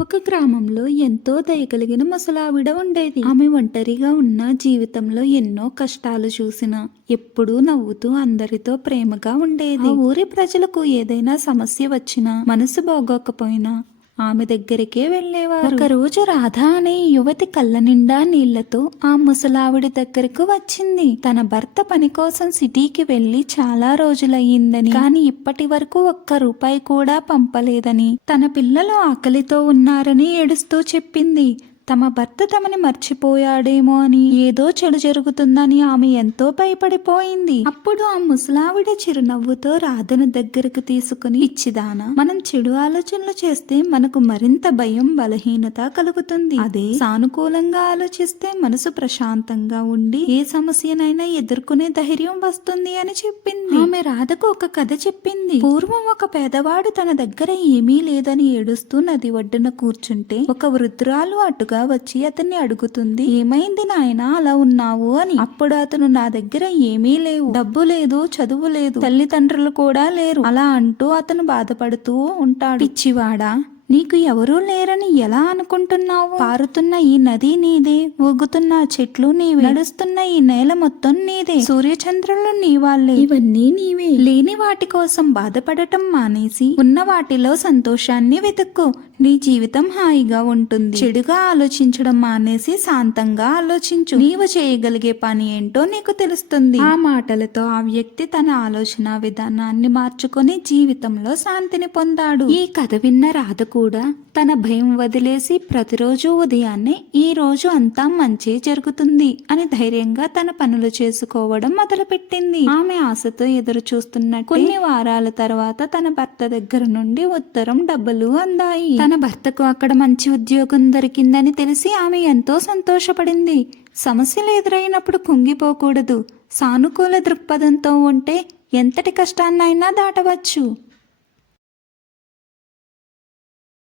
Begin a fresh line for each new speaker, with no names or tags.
ఒక గ్రామంలో ఎంతో దయగలిగిన ముసలావిడ ఉండేది. ఆమె ఒంటరిగా ఉన్న జీవితంలో ఎన్నో కష్టాలు చూసిన ఎప్పుడూ నవ్వుతూ అందరితో ప్రేమగా ఉండేది. ఊరి ప్రజలకు ఏదైనా సమస్య వచ్చినా మనసు బాగోకపోయినా ఆమె దగ్గరికే వెళ్ళేవారు. ఒక రోజు రాధ అనే యువతి కళ్ళ నిండా నీళ్ళతో ఆ ముసలావిడి దగ్గరకు వచ్చింది. తన భర్త పని కోసం సిటీకి వెళ్ళి చాలా రోజులయ్యిందని కానీ ఇప్పటి వరకు ఒక్క రూపాయి కూడా పంపలేదని తన పిల్లలు ఆకలితో ఉన్నారని ఏడుస్తూ చెప్పింది. తమ భర్త తమని మర్చిపోయాడేమో అని ఏదో చెడు జరుగుతుందని ఆమె ఎంతో భయపడిపోయింది. అప్పుడు ఆ ముసలావిడ చిరునవ్వుతో రాధను దగ్గరకు తీసుకుని ఇచ్చిదానా? మనం చెడు ఆలోచనలు చేస్తే మనకు మరింత భయం బలహీనత కలుగుతుంది. అదే సానుకూలంగా ఆలోచిస్తే మనసు ప్రశాంతంగా ఉండి ఏ సమస్యనైనా ఎదుర్కొనే ధైర్యం వస్తుంది అని చెప్పింది. ఆమె రాధకు ఒక కథ చెప్పింది. పూర్వం ఒక పేదవాడు తన దగ్గర ఏమీ లేదని ఏడుస్తూ నది ఒడ్డున కూర్చుంటే ఒక వృద్ధురాలు అటుగా వచ్చి అతన్ని అడుగుతుంది ఏమైంది నాయనా అలా ఉన్నావు? అని. అప్పుడు అతను నా దగ్గర ఏమీ లేవు డబ్బు లేదు చదువు లేదు తల్లిదండ్రులు కూడా లేరు అలా అంటూ అతను బాధపడుతూ ఉంటాడు. పిచ్చివాడా నీకు ఎవరూ లేరని ఎలా అనుకుంటున్నావు? పారుతున్న ఈ నది నీదే ఊగుతున్న చెట్లు నీవే నడుస్తున్న ఈ నేల మొత్తం నీదే సూర్యచంద్రులు నీ వాళ్ళే. ఇవన్నీ నీవే. లేని వాటి కోసం బాధపడటం మానేసి ఉన్న వాటిలో సంతోషాన్ని వెతుక్కో నీ జీవితం హాయిగా ఉంటుంది. చెడుగా ఆలోచించడం మానేసి శాంతంగా ఆలోచించు. నీవు చేయగలిగే పని ఏంటో నీకు తెలుస్తుంది. ఆ మాటలతో ఆ వ్యక్తి తన ఆలోచన విధానాన్ని మార్చుకొని జీవితంలో శాంతిని పొందాడు. ఈ కథ విన్న రాధ కూడా తన భయం వదిలేసి ప్రతిరోజు ఉదయాన్నే ఈ రోజు అంతా మంచి జరుగుతుంది అని ధైర్యంగా తన పనులు చేసుకోవడం మొదలుపెట్టింది. ఆమె ఆశతో ఎదురు చూస్తున్నట్టు కొన్ని వారాల తర్వాత తన భర్త దగ్గర నుండి ఉత్తరం డబ్బులు అందాయి. తన భర్తకు అక్కడ మంచి ఉద్యోగం దొరికిందని తెలిసి ఆమె ఎంతో సంతోషపడింది. సమస్యలు ఎదురైనప్పుడు కుంగిపోకూడదు. సానుకూల దృక్పథంతో ఉంటే ఎంతటి కష్టాన్నైనా దాటవచ్చు.